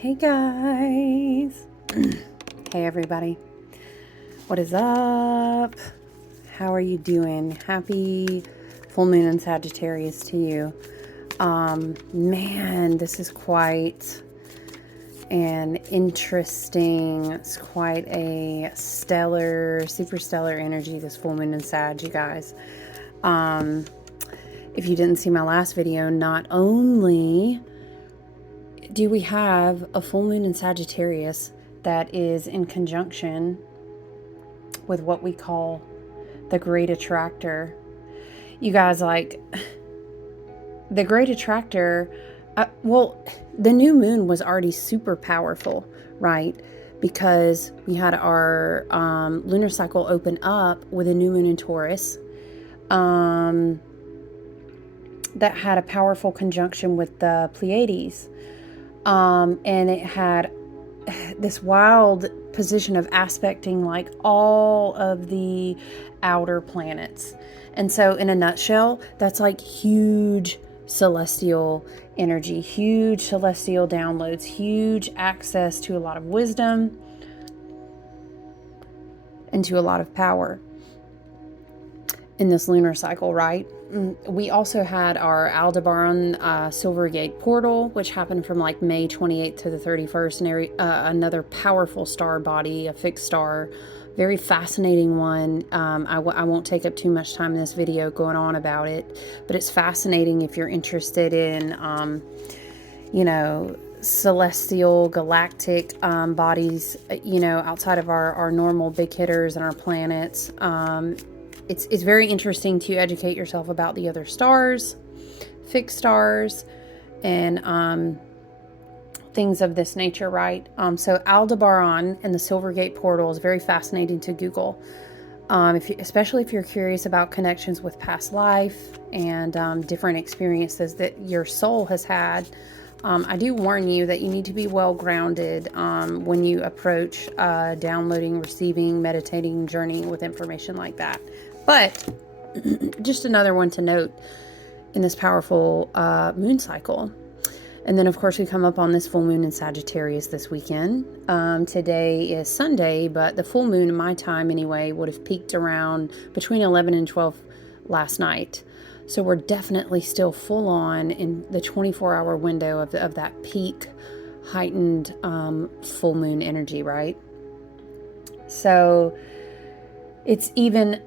Hey guys. Hey everybody. What is up? How are you doing? Happy full moon in Sagittarius to you. Man, this is quite an interesting, it's quite a stellar, super stellar energy, this full moon in Sag, you guys. If you didn't see my last video, not only do we have a full moon in Sagittarius that is in conjunction with what we call the Great Attractor. You guys, like, the Great Attractor, the new moon was already super powerful, right? Because we had our lunar cycle open up with a new moon in Taurus that had a powerful conjunction with the Pleiades. And it had this wild position of aspecting like all of the outer planets. And so in a nutshell, that's like huge celestial energy, huge celestial downloads, huge access to a lot of wisdom and to a lot of power in this lunar cycle, right? We also had our Aldebaran Silvergate portal, which happened from like May 28th to the 31st, and another powerful star body, a fixed star, very fascinating one. I won't take up too much time in this video going on about it, but it's fascinating if you're interested in, celestial, galactic bodies, outside of our normal big hitters and our planets. It's very interesting to educate yourself about the other stars, fixed stars, and things of this nature, right? So Aldebaran and the Silvergate portal is very fascinating to Google, especially if you're curious about connections with past life and different experiences that your soul has had. I do warn you that you need to be well grounded when you approach downloading, receiving, meditating, journeying with information like that. But just another one to note in this powerful moon cycle. And then, of course, we come up on this full moon in Sagittarius this weekend. Today is Sunday, but the full moon, in my time anyway, would have peaked around between 11 and 12 last night. So we're definitely still full on in the 24-hour window of that peak heightened full moon energy, right? So it's even,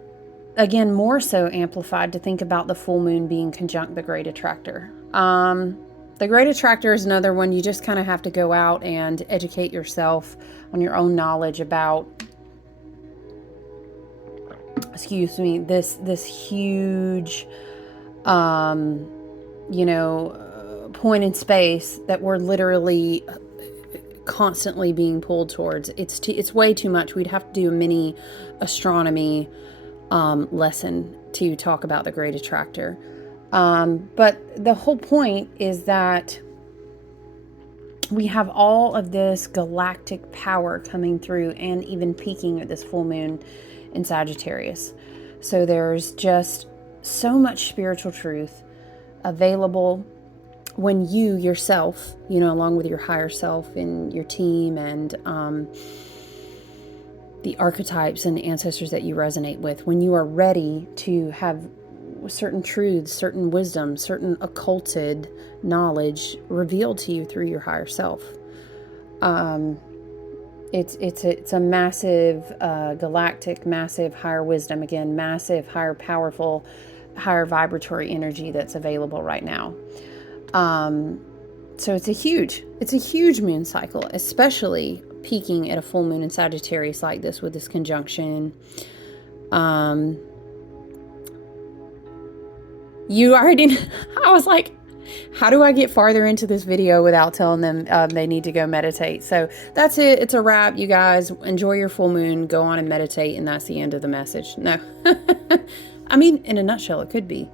again, more so amplified to think about the full moon being conjunct the Great Attractor. The Great Attractor is another one you just kind of have to go out and educate yourself on your own knowledge about, this huge, point in space that we're literally constantly being pulled towards. It's way too much. We'd have to do a mini astronomy lesson to talk about the Great Attractor. But the whole point is that we have all of this galactic power coming through and even peaking at this full moon in Sagittarius. So there's just so much spiritual truth available when you yourself, along with your higher self and your team and the archetypes and ancestors that you resonate with, when you are ready to have certain truths, certain wisdom, certain occulted knowledge revealed to you through your higher self. It's a massive galactic, massive higher wisdom, again, massive, higher powerful, higher vibratory energy that's available right now. So it's a huge moon cycle, especially peaking at a full moon in Sagittarius like this with this conjunction. You already, I was like, how do I get farther into this video without telling them they need to go meditate? So that's it. It's a wrap, you guys. Enjoy your full moon. Go on and meditate, and that's the end of the message. No. I mean, in a nutshell, it could be,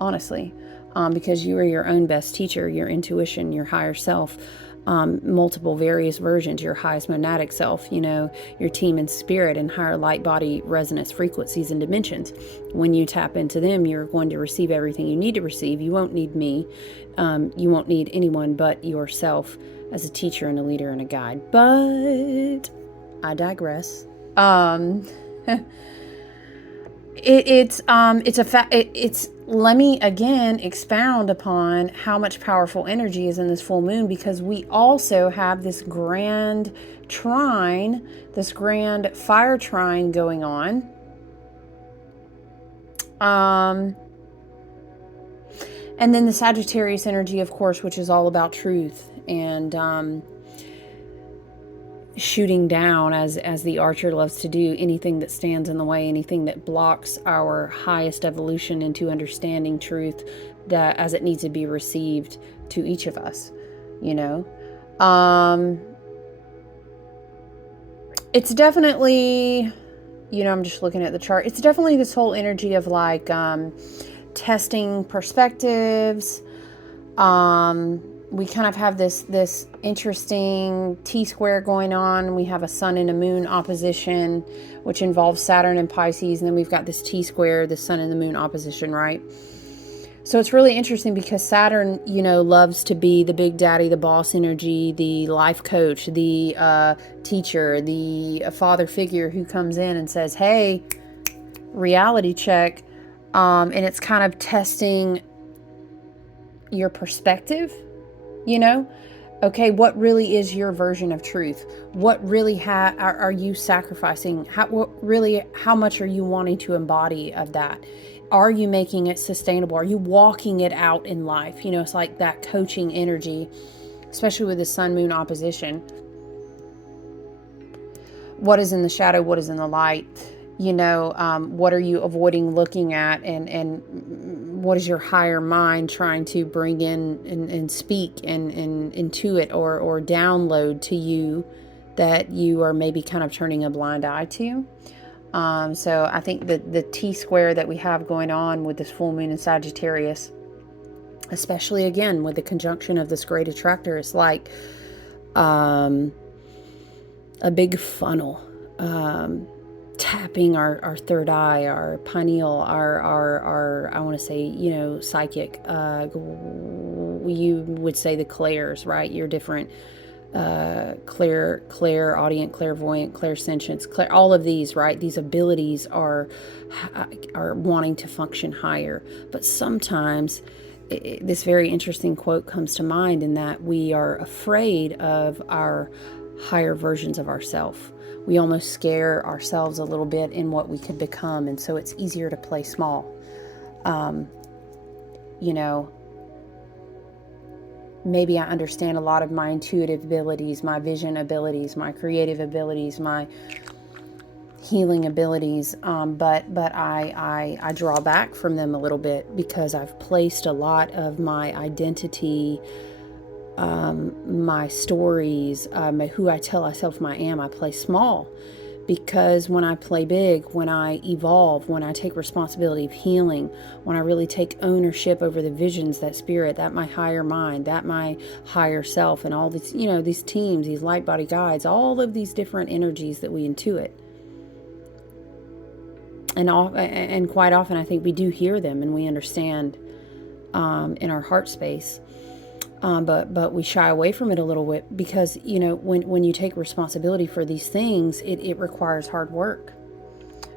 honestly, because you are your own best teacher, your intuition, your higher self, multiple various versions, your highest monadic self, your team and spirit and higher light body resonance frequencies and dimensions. When you tap into them, you're going to receive everything you need to receive. You won't need me. You won't need anyone but yourself as a teacher and a leader and a guide. But I digress. It's let me again expound upon how much powerful energy is in this full moon, because we also have this grand trine, this grand fire trine going on. And then the Sagittarius energy, of course, which is all about truth and shooting down, as the archer loves to do, anything that stands in the way, anything that blocks our highest evolution into understanding truth that as it needs to be received to each of us, you know. It's definitely, you know, I'm just looking at the chart. It's definitely this whole energy of like testing perspectives. We kind of have this interesting T-square going on. We have a sun and a moon opposition, which involves Saturn and Pisces. And then we've got this T-square, the sun and the moon opposition, right? So it's really interesting because Saturn, you know, loves to be the big daddy, the boss energy, the life coach, the teacher, the father figure who comes in and says, hey, reality check. And it's kind of testing your perspective, you know? Okay, what really is your version of truth? What really are you sacrificing? How much are you wanting to embody of that? Are you making it sustainable? Are you walking it out in life? You know, it's like that coaching energy, especially with the sun-moon opposition. What is in the shadow? What is in the light? You know, what are you avoiding looking at? And what is your higher mind trying to bring in and speak and intuit or download to you that you are maybe kind of turning a blind eye to? So I think that the T-square that we have going on with this full moon in Sagittarius, especially again with the conjunction of this great attractor, is like a big funnel, tapping our third eye, our pineal, our I want to say, you know, psychic. You would say the clairs, right? Your different clairaudient, clairvoyant, clairsentience, all of these, right? These abilities are wanting to function higher. But sometimes this very interesting quote comes to mind, in that we are afraid of our higher versions of ourselves. We almost scare ourselves a little bit in what we could become, and so it's easier to play small. You know, maybe I understand a lot of my intuitive abilities, my vision abilities, my creative abilities, my healing abilities, but I draw back from them a little bit because I've placed a lot of my identity, my stories, who I tell myself I am, I play small. Because when I play big, when I evolve, when I take responsibility of healing, when I really take ownership over the visions, that spirit, that my higher mind, that my higher self, and all these, you know, these teams, these light body guides, all of these different energies that we intuit. And quite often I think we do hear them and we understand in our heart space. But we shy away from it a little bit because, you know, when you take responsibility for these things, it requires hard work,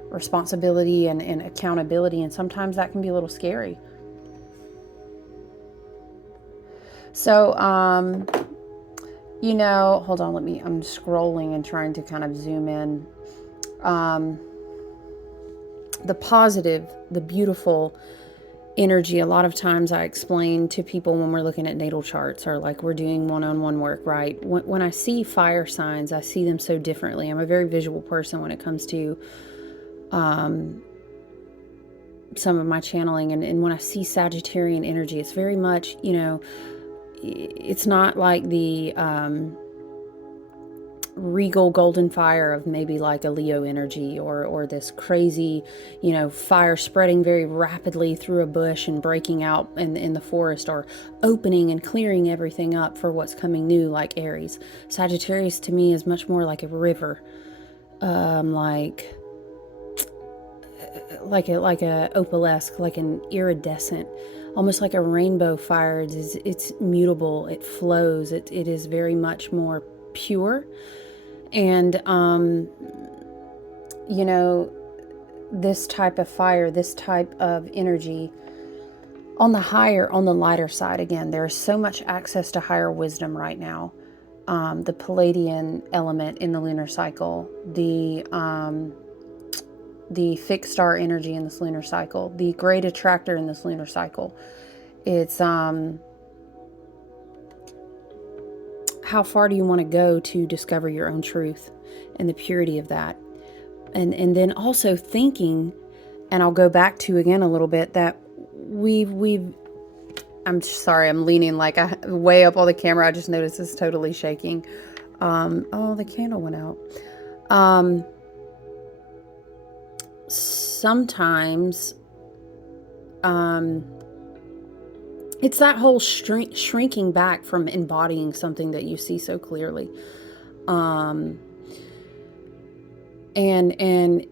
responsibility and accountability. And sometimes that can be a little scary. So, you know, hold on, I'm scrolling and trying to kind of zoom in. The positive, the beautiful energy, a lot of times I explain to people when we're looking at natal charts, or like we're doing one-on-one work, right? When I see fire signs, I see them so differently. I'm a very visual person when it comes to some of my channeling, and when I see Sagittarian energy, it's very much, you know, it's not like the regal golden fire of maybe like a Leo energy, or this crazy, you know, fire spreading very rapidly through a bush and breaking out in the forest, or opening and clearing everything up for what's coming new, like Aries. Sagittarius to me is much more like a river, like a opalesque, like an iridescent, almost like a rainbow fire. It's mutable, it flows, it is very much more pure. And, you know, this type of fire, this type of energy, on the lighter side, again, there's so much access to higher wisdom right now. The Palladian element in the lunar cycle, the fixed star energy in this lunar cycle, the great attractor in this lunar cycle. It's how far do you want to go to discover your own truth and the purity of that? And then also thinking, and I'll go back to again a little bit, that we've I'm sorry, I'm leaning like way up on the camera. I just noticed it's totally shaking. Oh, the candle went out. Sometimes it's that whole shrinking back from embodying something that you see so clearly. And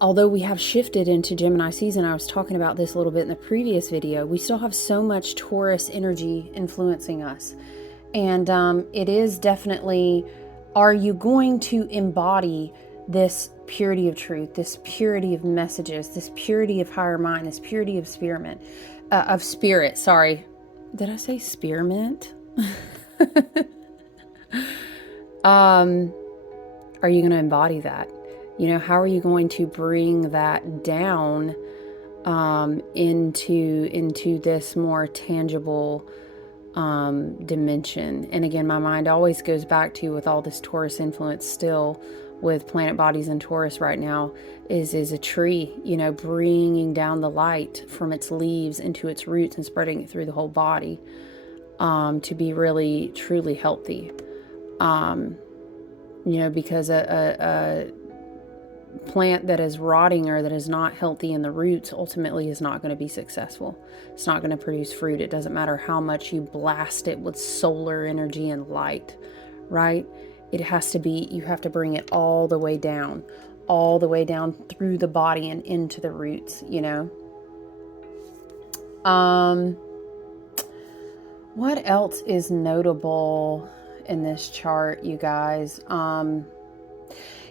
although we have shifted into Gemini season, I was talking about this a little bit in the previous video, we still have so much Taurus energy influencing us. And it is definitely, are you going to embody this purity of truth, this purity of messages, this purity of higher mind, this purity of spirit, sorry. Did I say spearmint? Are you going to embody that? You know, how are you going to bring that down into this more tangible dimension? And again, my mind always goes back to, with all this Taurus influence still, with planet bodies in Taurus right now, is a tree, you know, bringing down the light from its leaves into its roots and spreading it through the whole body to be really, truly healthy. You know, because a plant that is rotting or that is not healthy in the roots ultimately is not going to be successful. It's not going to produce fruit. It doesn't matter how much you blast it with solar energy and light, right? It has to be, you have to bring it all the way down through the body and into the roots, you know? What else is notable in this chart, you guys?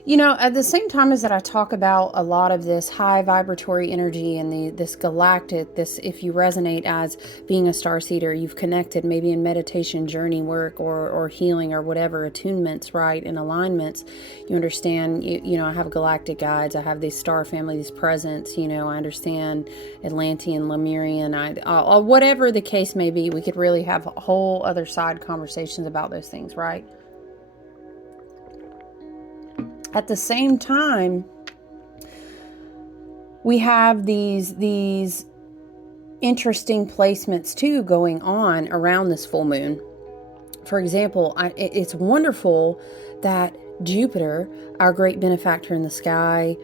You know, at the same time as that I talk about a lot of this high vibratory energy and this galactic, this, if you resonate as being a starseeder, you've connected maybe in meditation, journey work, or healing, or whatever, attunements, right, and alignments, you understand, you know, I have galactic guides, I have this star family, these presence, you know, I understand Atlantean, Lemurian, whatever the case may be. We could really have whole other side conversations about those things, right? At the same time, we have these interesting placements too going on around this full moon. For example, it's wonderful that Jupiter, our great benefactor in the sky,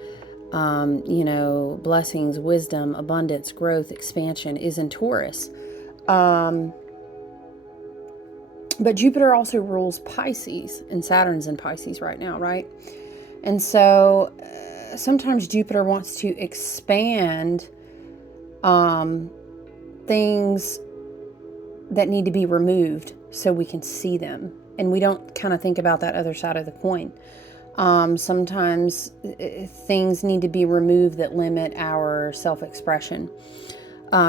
you know, blessings, wisdom, abundance, growth, expansion, is in Taurus. But Jupiter also rules Pisces, and Saturn's in Pisces right now, right? And so sometimes Jupiter wants to expand things that need to be removed so we can see them. And we don't kind of think about that other side of the coin. Sometimes things need to be removed that limit our self-expression.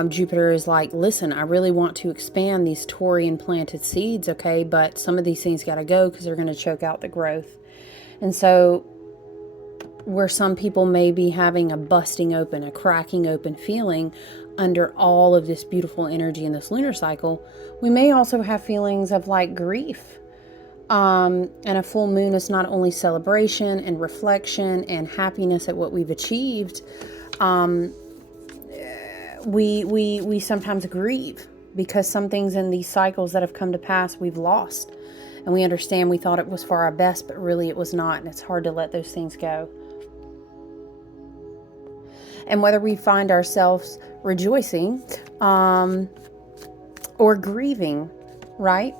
Jupiter is like, listen, I really want to expand these Taurian planted seeds, okay, but some of these things got to go because they're going to choke out the growth. And so where some people may be having a busting open, a cracking open feeling under all of this beautiful energy in this lunar cycle, we may also have feelings of like grief. And a full moon is not only celebration and reflection and happiness at what we've achieved. We sometimes grieve because some things in these cycles that have come to pass we've lost. And we understand we thought it was for our best, but really it was not. And it's hard to let those things go. And whether we find ourselves rejoicing or grieving, right?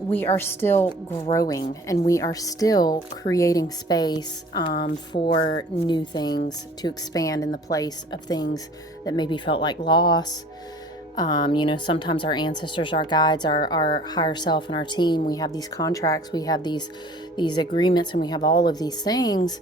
We are still growing and we are still creating space for new things to expand in the place of things that maybe felt like loss, Sometimes our ancestors, our guides, our higher self and our team, we have these contracts, we have these agreements, and we have all of these things,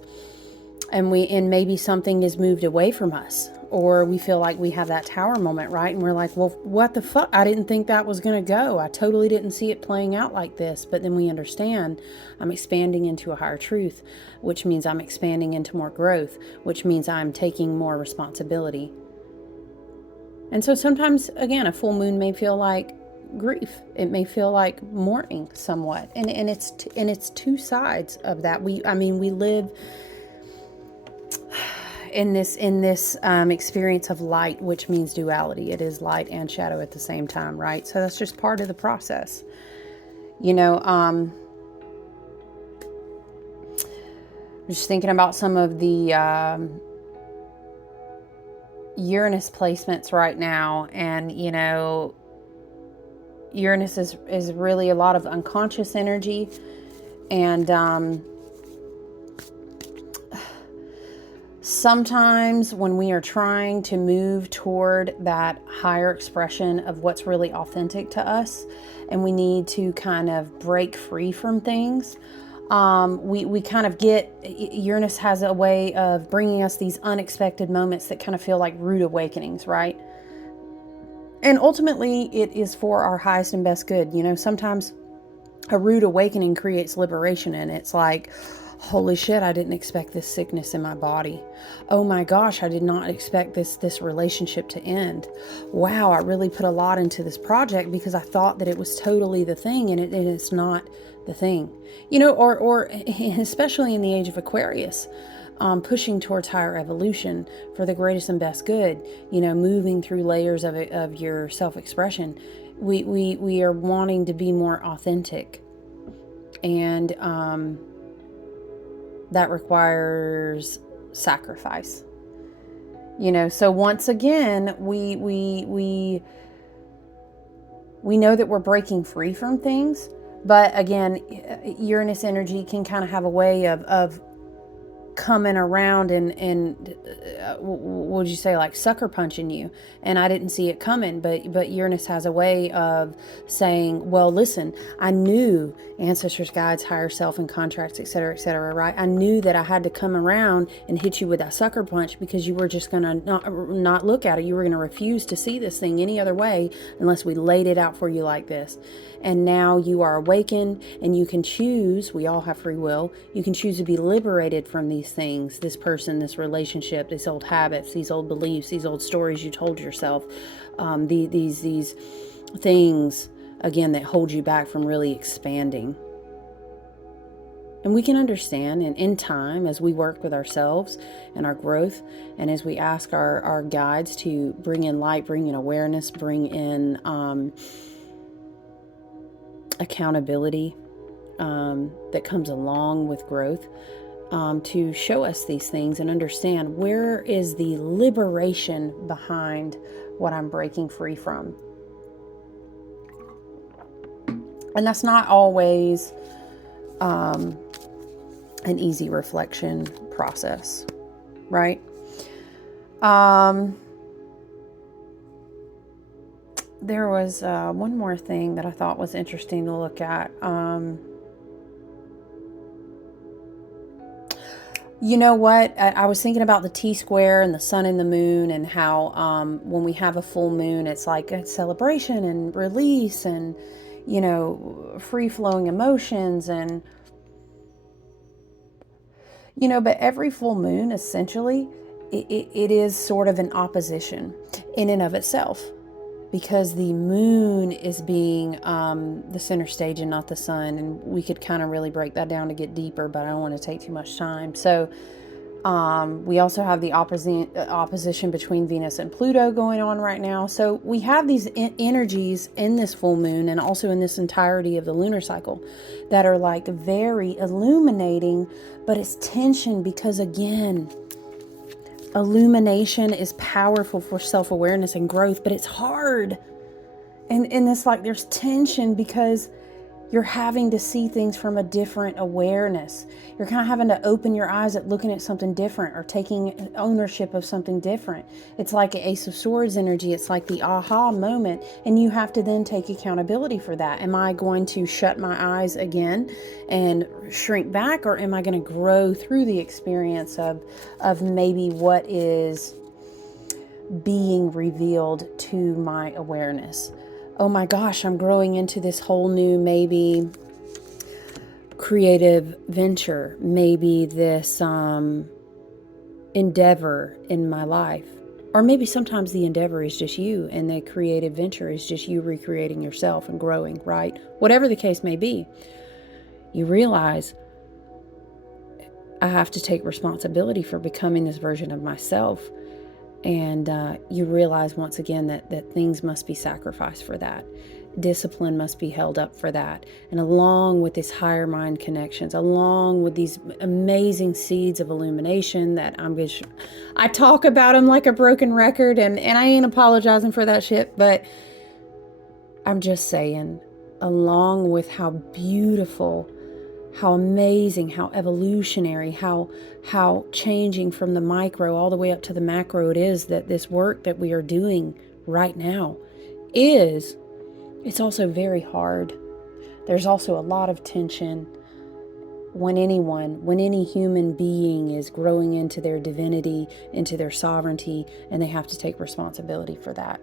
and maybe something is moved away from us, or we feel like we have that tower moment, right? And we're like, well, what the fuck? I didn't think that was going to go. I totally didn't see it playing out like this. But then we understand I'm expanding into a higher truth, which means I'm expanding into more growth, which means I'm taking more responsibility. And so sometimes, again, a full moon may feel like grief. It may feel like mourning somewhat. And it's two sides of that. We live in this experience of light, which means duality. It is light and shadow at the same time, right? So that's just part of the process. Just thinking about some of the Uranus placements right now, and Uranus is really a lot of unconscious energy, and sometimes when we are trying to move toward that higher expression of what's really authentic to us, and we need to kind of break free from things, we kind of Uranus has a way of bringing us these unexpected moments that kind of feel like rude awakenings, right? And ultimately, it is for our highest and best good. Sometimes a rude awakening creates liberation, and it's like, holy shit, I didn't expect this sickness in my body. Oh my gosh, I did not expect this relationship to end. Wow, I really put a lot into this project because I thought that it was totally the thing, and it's not the thing. Or especially in the age of Aquarius, pushing towards higher evolution for the greatest and best good, moving through layers of your self-expression. We are wanting to be more authentic, and that requires sacrifice. So once again, we know that we're breaking free from things, but again, Uranus energy can kind of have a way of coming around and what would you say, like sucker punching you, and I didn't see it coming, but Uranus has a way of saying, well, listen, I knew ancestors, guides, higher self, and contracts, etc., right? I knew that I had to come around and hit you with that sucker punch because you were just gonna not look at it. You were gonna refuse to see this thing any other way unless we laid it out for you like this. And now you are awakened, and you can choose. We all have free will. You can choose to be liberated from these things, this person, this relationship, these old habits, these old beliefs, these old stories you told yourself, these things, again, that hold you back from really expanding. And we can understand, and in time, as we work with ourselves and our growth, and as we ask our guides to bring in light, bring in awareness, bring in accountability that comes along with growth, to show us these things and understand where is the liberation behind what I'm breaking free from. And that's not always an easy reflection process, right? There was one more thing that I thought was interesting to look at. You know what? I was thinking about the T-square and the sun and the moon, and how when we have a full moon, it's like a celebration and release and, free-flowing emotions. And, but every full moon, essentially, it is sort of an opposition in and of itself. Because the moon is being the center stage and not the sun. And we could kind of really break that down to get deeper, but I don't want to take too much time. So we also have the opposition between Venus and Pluto going on right now. So we have these energies in this full moon, and also in this entirety of the lunar cycle, that are like very illuminating, but it's tension because, again, illumination is powerful for self-awareness and growth, but it's hard. And it's like there's tension because You're having to see things from a different awareness. You're kind of having to open your eyes at looking at something different or taking ownership of something different. It's like an Ace of Swords energy. It's like the aha moment. And you have to then take accountability for that. Am I going to shut my eyes again and shrink back? Or am I going to grow through the experience of maybe what is being revealed to my awareness? Oh my gosh, I'm growing into this whole new, maybe creative venture, maybe this endeavor in my life. Or maybe sometimes the endeavor is just you and the creative venture is just you recreating yourself and growing, right? Whatever the case may be, you realize I have to take responsibility for becoming this version of myself. And you realize once again that things must be sacrificed for that. Discipline must be held up for that. And along with these higher mind connections, along with these amazing seeds of illumination that I talk about them like a broken record, and I ain't apologizing for that shit, but I'm just saying, along with how beautiful, how amazing, how evolutionary, how changing from the micro all the way up to the macro it is, that this work that we are doing right now is, it's also very hard. There's also a lot of tension when any human being is growing into their divinity, into their sovereignty, and they have to take responsibility for that.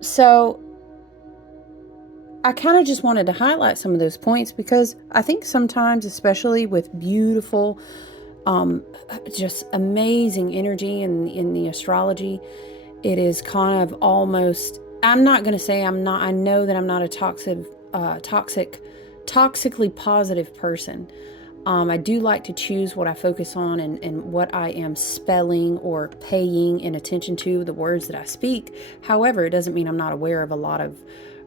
So I kind of just wanted to highlight some of those points because I think sometimes, especially with beautiful, just amazing energy in the astrology, it is kind of almost, I'm not going to say I know that I'm not a toxically positive person. I do like to choose what I focus on and what I am spelling or paying in attention to, the words that I speak. However, it doesn't mean I'm not aware of a lot of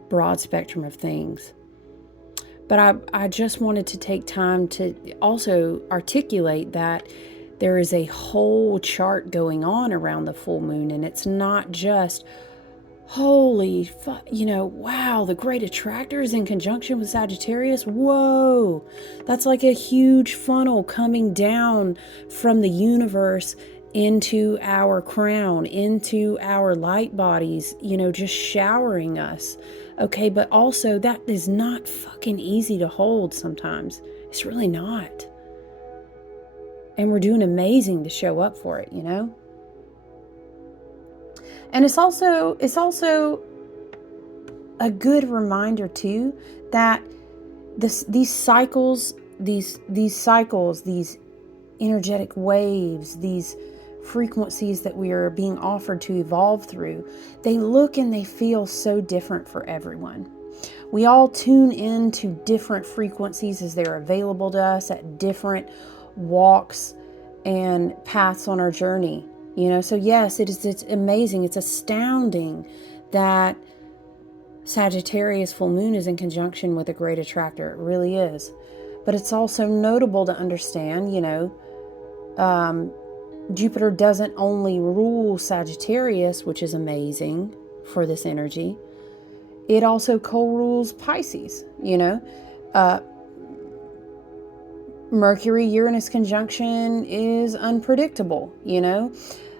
broad spectrum of things. But I just wanted to take time to also articulate that there is a whole chart going on around the full moon, and it's not just, wow, the great attractor is in conjunction with Sagittarius. Whoa, that's like a huge funnel coming down from the universe into our crown, into our light bodies, just showering us. Okay, but also that is not fucking easy to hold sometimes. It's really not. And we're doing amazing to show up for it, And it's also a good reminder too that these cycles, these energetic waves, these frequencies that we are being offered to evolve through, they look and they feel so different for everyone. We all tune into different frequencies as they're available to us at different walks and paths on our journey. So yes, it's amazing. It's astounding that Sagittarius full moon is in conjunction with a great attractor. It really is. But it's also notable to understand, Jupiter doesn't only rule Sagittarius, which is amazing for this energy. It also co-rules Pisces, Mercury Uranus conjunction is unpredictable,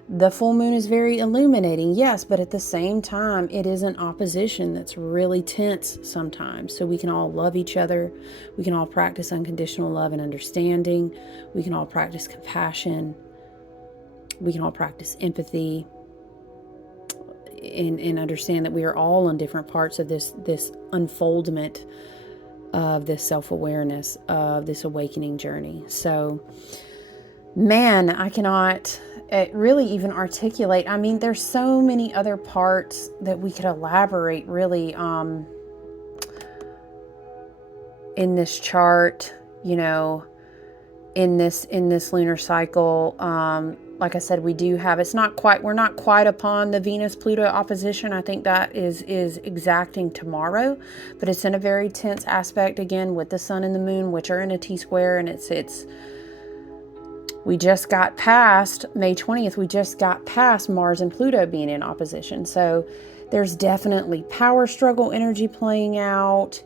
The full moon is very illuminating, yes, but at the same time, it is an opposition that's really tense sometimes. So we can all love each other. We can all practice unconditional love and understanding. We can all practice compassion. We can all practice empathy and understand that we are all on different parts of this unfoldment of this self-awareness, of this awakening journey. So, man, I cannot really even articulate. I mean, there's so many other parts that we could elaborate really in this chart, in this lunar cycle. Like I said, we're not quite upon the Venus-Pluto opposition. I think that is exacting tomorrow, but it's in a very tense aspect again with the sun and the moon, which are in a T-square, and we just got past May 20th. We just got past Mars and Pluto being in opposition. So There's definitely power struggle energy playing out.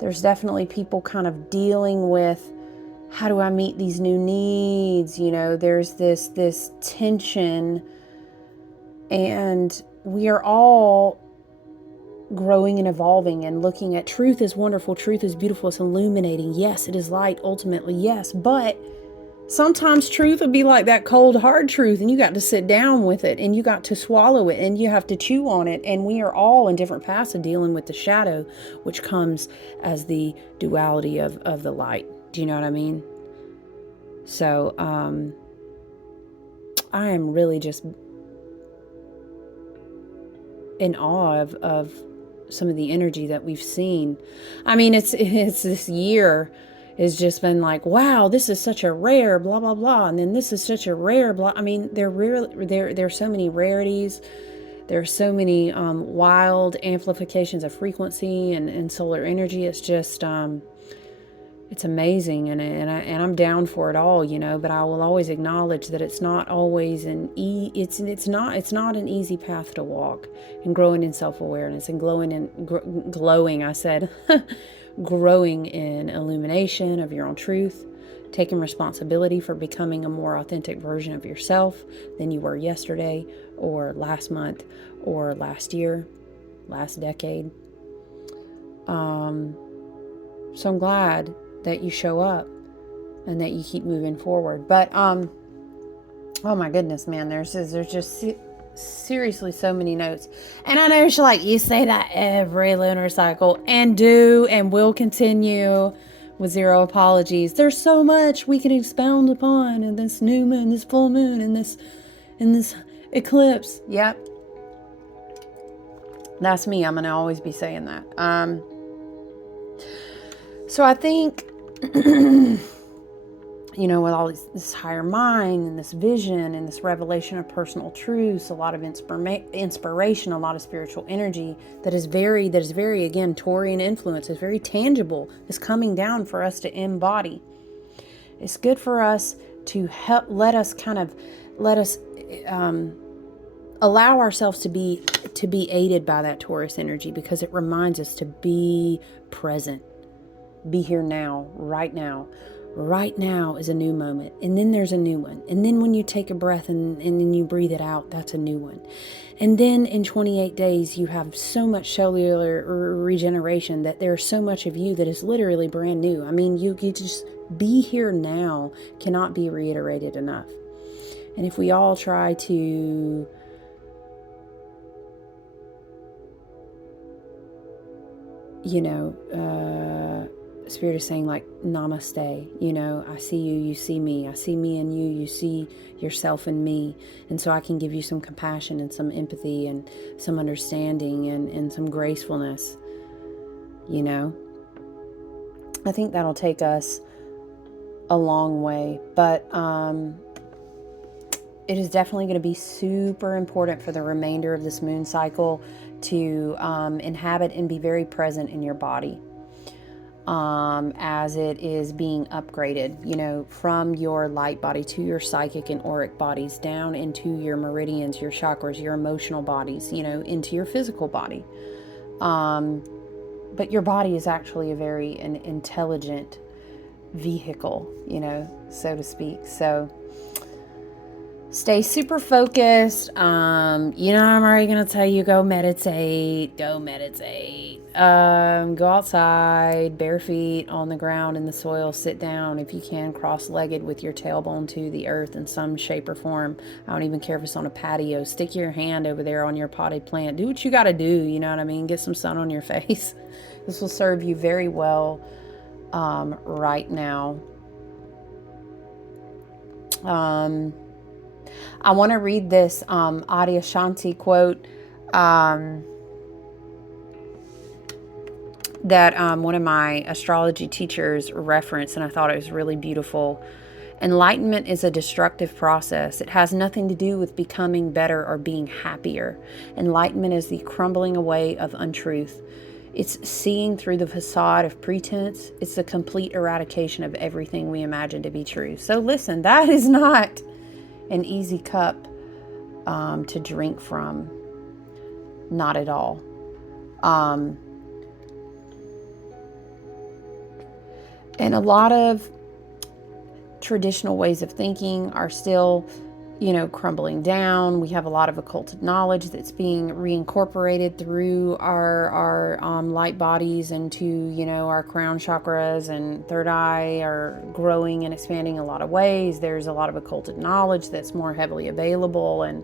There's definitely people kind of dealing with, how do I meet these new needs? You know, there's this tension, and we are all growing and evolving and looking at truth is wonderful, truth is beautiful, it's illuminating. Yes, it is light ultimately, yes, but sometimes truth would be like that cold, hard truth, and you got to sit down with it, and you got to swallow it, and you have to chew on it. And we are all in different paths of dealing with the shadow, which comes as the duality of the light. Do you know what I mean? So, I am really just in awe of some of the energy that we've seen. I mean, it's this year has just been like, wow, this is such a rare blah blah blah, and then this is such a rare blah. I mean, there's so many rarities. There's so many wild amplifications of frequency and solar energy. It's just it's amazing, and I'm down for it all, you know. But I will always acknowledge that it's not always it's not an easy path to walk. And growing in self-awareness and glowing. I said, growing in illumination of your own truth, taking responsibility for becoming a more authentic version of yourself than you were yesterday, or last month, or last year, last decade. So I'm glad that you show up and that you keep moving forward. But oh my goodness, man, there's just seriously so many notes. And I know she's like, you say that every lunar cycle, and do and will continue with zero apologies. There's so much we can expound upon in this new moon, this full moon, in this eclipse. Yep, that's me. I'm gonna always be saying that. So I think, you know, with all this higher mind and this vision and this revelation of personal truths, a lot of inspiration, a lot of spiritual energy that is very, again, Taurian influence, is very tangible, is coming down for us to embody. It's good for us to help, let us allow ourselves to be aided by that Taurus energy, because it reminds us to be present, be here now, right now. Right now is a new moment, and then there's a new one, and then when you take a breath and then you breathe it out, that's a new one. And then in 28 days you have so much cellular regeneration that there's so much of you that is literally brand new. I mean, you just be here now cannot be reiterated enough. And if we all try to Spirit is saying, like, namaste, you know, I see you, you see me, I see me in you, you see yourself in me. And so I can give you some compassion and some empathy and some understanding and some gracefulness, you know. I think that'll take us a long way, but it is definitely going to be super important for the remainder of this moon cycle to inhabit and be very present in your body. As it is being upgraded, you know, from your light body to your psychic and auric bodies, down into your meridians, your chakras, your emotional bodies, you know, into your physical body. But your body is actually a very intelligent vehicle, you know, so to speak. So stay super focused. You know, I'm already going to tell you, go meditate. Go outside, bare feet on the ground in the soil, sit down if you can, cross-legged with your tailbone to the earth in some shape or form. I don't even care if it's on a patio. Stick your hand over there on your potted plant. Do what you got to do, you know what I mean? Get some sun on your face. This will serve you very well right now. I want to read this Adyashanti quote that one of my astrology teachers referenced, and I thought it was really beautiful. Enlightenment is a destructive process. It has nothing to do with becoming better or being happier. Enlightenment is the crumbling away of untruth. It's seeing through the facade of pretense. It's the complete eradication of everything we imagine to be true. So listen, that is not an easy cup to drink from. not at all. And a lot of traditional ways of thinking are still, crumbling down. We have a lot of occulted knowledge that's being reincorporated through our light bodies into, our crown chakras, and third eye are growing and expanding a lot of ways. There's a lot of occulted knowledge that's more heavily available, and,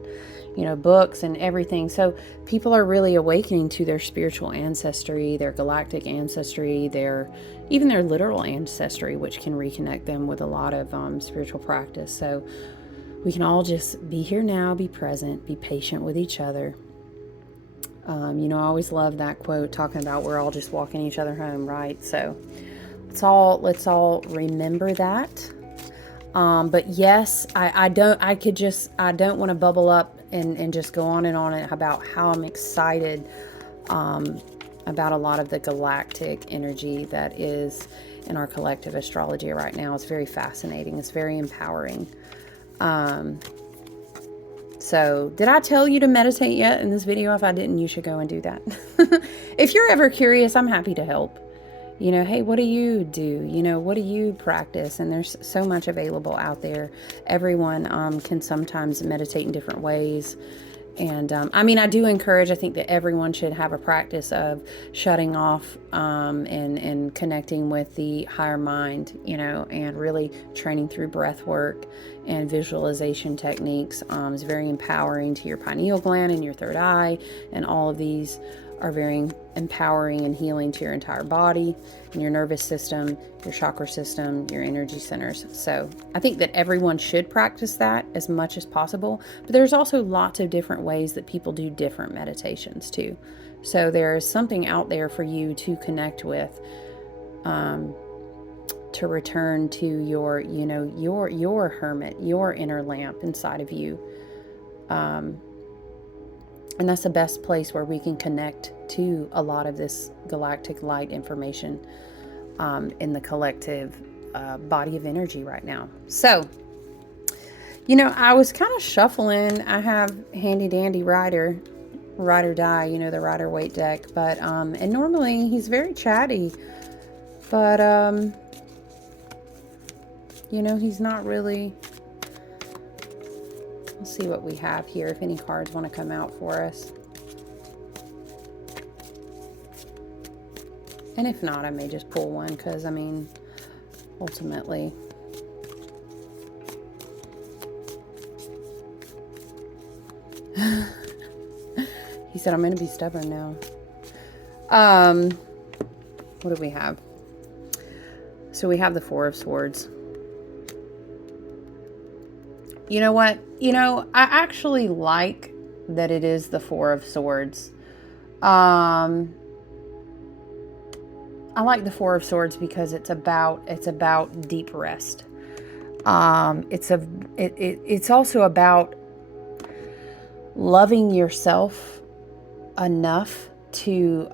books and everything. So people are really awakening to their spiritual ancestry, their galactic ancestry, even their literal ancestry, which can reconnect them with a lot of spiritual practice. So we can all just be here now, be present, be patient with each other. I always love that quote talking about we're all just walking each other home, right? So let's all remember that. But yes, I don't want to bubble up and just go on and on about how I'm excited about a lot of the galactic energy that is in our collective astrology right now. It's very fascinating. It's very empowering. So did I tell you to meditate yet in this video? If I didn't, you should go and do that. If you're ever curious, I'm happy to help. Hey, what do you do? What do you practice? And there's so much available out there. Everyone can sometimes meditate in different ways. And I do encourage, I think that everyone should have a practice of shutting off and connecting with the higher mind, and really training through breath work and visualization techniques is very empowering to your pineal gland and your third eye. And all of these are very empowering and healing to your entire body and your nervous system, your chakra system, your energy centers. So I think that everyone should practice that as much as possible. But there's also lots of different ways that people do different meditations too. So there's something out there for you to connect with, to return to your hermit, your inner lamp inside of you. And that's the best place where we can connect to a lot of this galactic light information in the collective body of energy right now. So, I was kind of shuffling. I have handy dandy Rider Die, the Rider Waite deck. But, and normally he's very chatty. But, he's not really... Let's see what we have here, if any cards want to come out for us. And if not, I may just pull one, because, ultimately... He said, I'm going to be stubborn now. What do we have? So we have the Four of Swords. You know what? I actually like that it is the Four of Swords. I like the Four of Swords because it's about deep rest. It's also about loving yourself enough to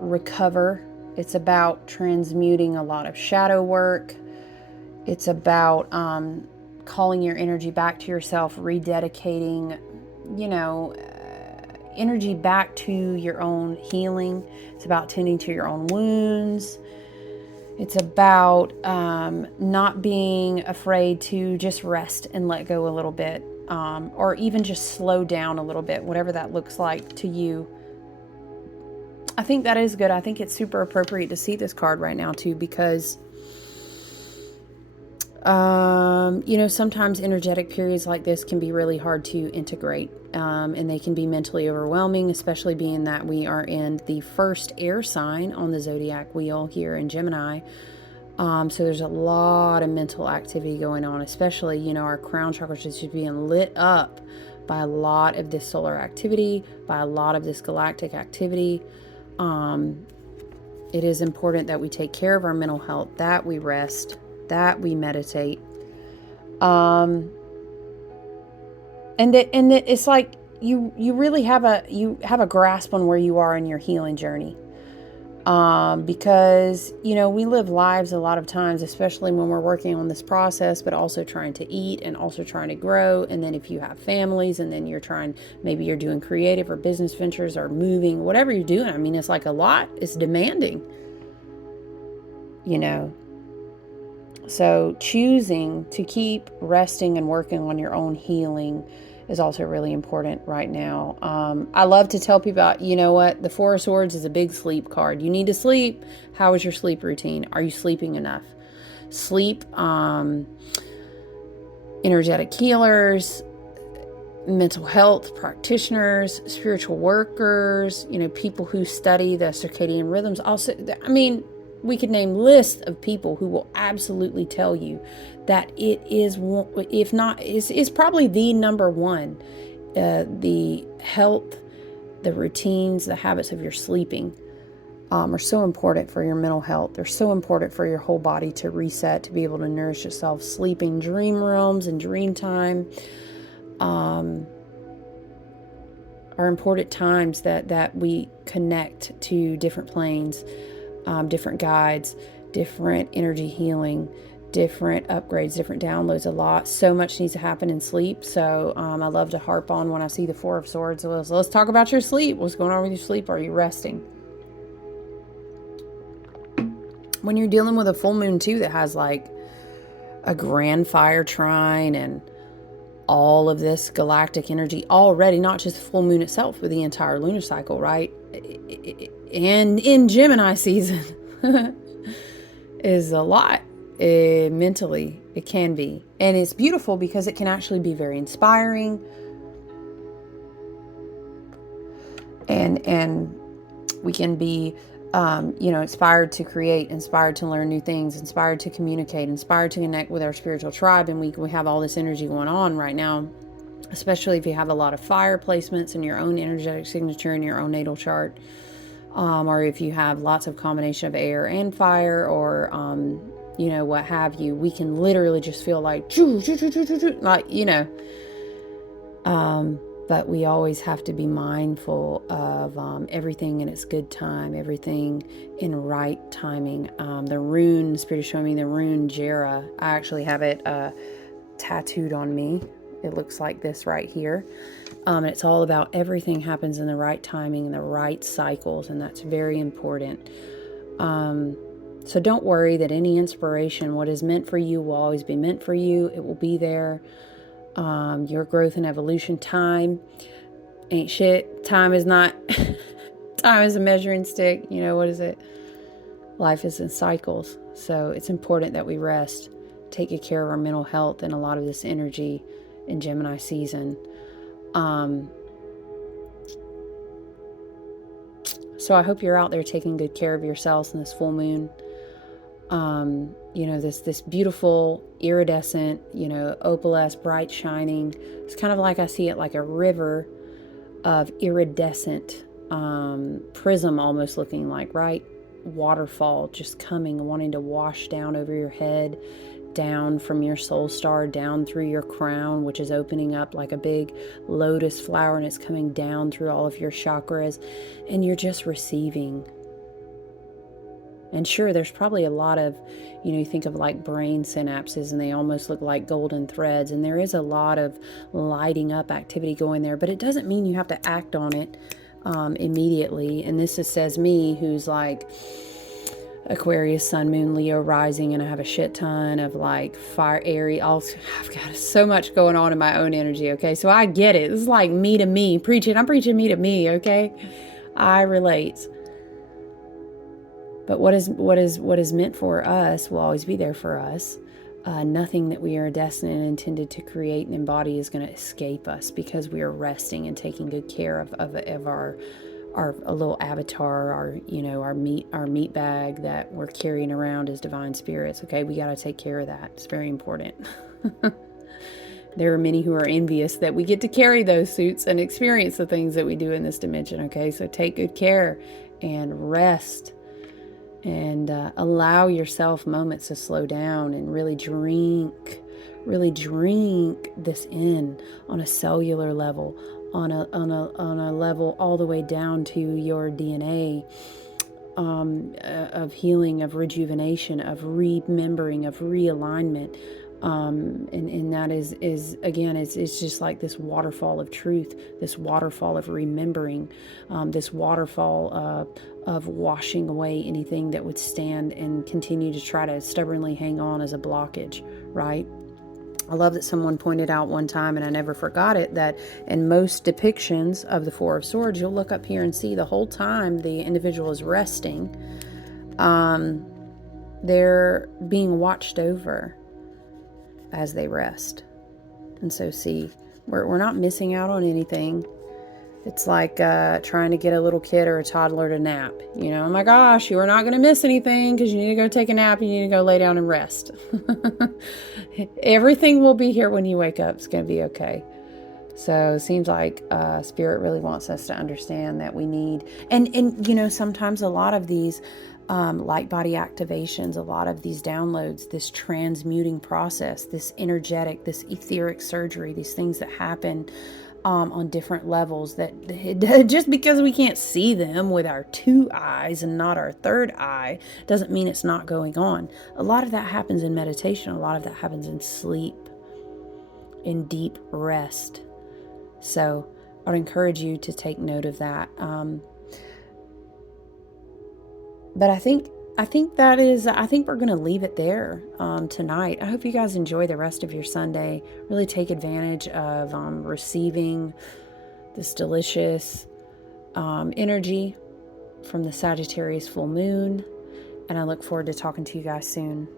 recover. It's about transmuting a lot of shadow work. It's about calling your energy back to yourself, rededicating, energy back to your own healing. It's about tending to your own wounds. It's about not being afraid to just rest and let go a little bit, or even just slow down a little bit, whatever that looks like to you. I think that is good. I think it's super appropriate to see this card right now too, because sometimes energetic periods like this can be really hard to integrate, and they can be mentally overwhelming, especially being that we are in the first air sign on the zodiac wheel here in Gemini. So there's a lot of mental activity going on, especially, our crown chakras is just being lit up by a lot of this solar activity, by a lot of this galactic activity. It is important that we take care of our mental health, that we rest, that we meditate. And it's like you really have a grasp on where you are in your healing journey. Because, we live lives a lot of times, especially when we're working on this process, but also trying to eat and also trying to grow. And then if you have families and then maybe you're doing creative or business ventures or moving, whatever you're doing. I mean, it's like a lot. It's demanding, you know. So choosing to keep resting and working on your own healing is also really important right now. I love to tell people about, the Four of Swords is a big sleep card. You need to sleep. How is your sleep routine? Are you sleeping enough? Sleep, energetic healers, mental health practitioners, spiritual workers, people who study the circadian rhythms. Also, we could name lists of people who will absolutely tell you that it is, if not, is probably the number one. The health, the routines, the habits of your sleeping are so important for your mental health. They're so important for your whole body to reset, to be able to nourish yourself. Sleeping dream realms and dream time are important times that we connect to different planes, different guides, different energy healing, different upgrades, different downloads. So much needs to happen in sleep. So I love to harp on when I see the Four of Swords. So let's talk about your sleep. What's going on with your sleep? Are you resting? When you're dealing with a full moon too, that has like a grand fire trine and all of this galactic energy already, not just the full moon itself, but the entire lunar cycle, right? And in Gemini season is a lot. Mentally, it can be. And it's beautiful because it can actually be very inspiring. And we can be, inspired to create, inspired to learn new things, inspired to communicate, inspired to connect with our spiritual tribe. And we have all this energy going on right now, especially if you have a lot of fire placements in your own energetic signature in your own natal chart. Or if you have lots of combination of air and fire, or, what have you, we can literally just feel like, but we always have to be mindful of everything in its good time, everything in right timing. The rune, Spirit is showing me the rune Jera. I actually have it tattooed on me. It looks like this right here. And it's all about everything happens in the right timing and the right cycles, and that's very important. So don't worry that any inspiration, what is meant for you will always be meant for you. It will be there. Your growth and evolution, time ain't shit. Time is not, time is a measuring stick. What is it? Life is in cycles. So it's important that we rest, take good care of our mental health and a lot of this energy in Gemini season. So I hope you're out there taking good care of yourselves in this full moon. This beautiful iridescent, opalescent, bright shining. It's kind of like I see it like a river of iridescent prism, almost looking like, right? Waterfall just coming, wanting to wash down over your head, down from your soul star, down through your crown, which is opening up like a big lotus flower, and it's coming down through all of your chakras, and you're just receiving. And sure, there's probably a lot of, you think of like brain synapses and they almost look like golden threads. And there is a lot of lighting up activity going there, but it doesn't mean you have to act on it immediately. And this says me, who's like Aquarius, Sun, Moon, Leo rising, and I have a shit ton of like fire, airy. I've got so much going on in my own energy. Okay. So I get it. This is like me to me preaching. I'm preaching me to me. Okay. I relate. But what is meant for us will always be there for us. Nothing that we are destined and intended to create and embody is going to escape us, because we are resting and taking good care of our a little avatar, our meat bag that we're carrying around as divine spirits. Okay, we got to take care of that. It's very important. There are many who are envious that we get to carry those suits and experience the things that we do in this dimension. Okay, so take good care and rest. And allow yourself moments to slow down and really drink this in on a cellular level, on a level all the way down to your DNA, of healing, of rejuvenation, of remembering, of realignment. And that is again, it's just like this waterfall of truth, this waterfall of remembering, this waterfall of washing away anything that would stand and continue to try to stubbornly hang on as a blockage, right? I love that someone pointed out one time, and I never forgot it, that in most depictions of the Four of Swords, you'll look up here and see the whole time the individual is resting, they're being watched over as they rest. And so see, we're not missing out on anything. It's like trying to get a little kid or a toddler to nap. You know, oh my gosh, you are not going to miss anything because you need to go take a nap. You need to go lay down and rest. Everything will be here when you wake up. It's going to be okay. So it seems like Spirit really wants us to understand that we need, and you know, sometimes a lot of these light body activations, a lot of these downloads, this transmuting process, this energetic, this etheric surgery, these things that happen on different levels, that just because we can't see them with our two eyes and not our third eye doesn't mean it's not going on. A lot of that happens in meditation. A lot of that happens in sleep, in deep rest. So I would encourage you to take note of that. But I think we're going to leave it there tonight. I hope you guys enjoy the rest of your Sunday. Really take advantage of receiving this delicious energy from the Sagittarius full moon. And I look forward to talking to you guys soon.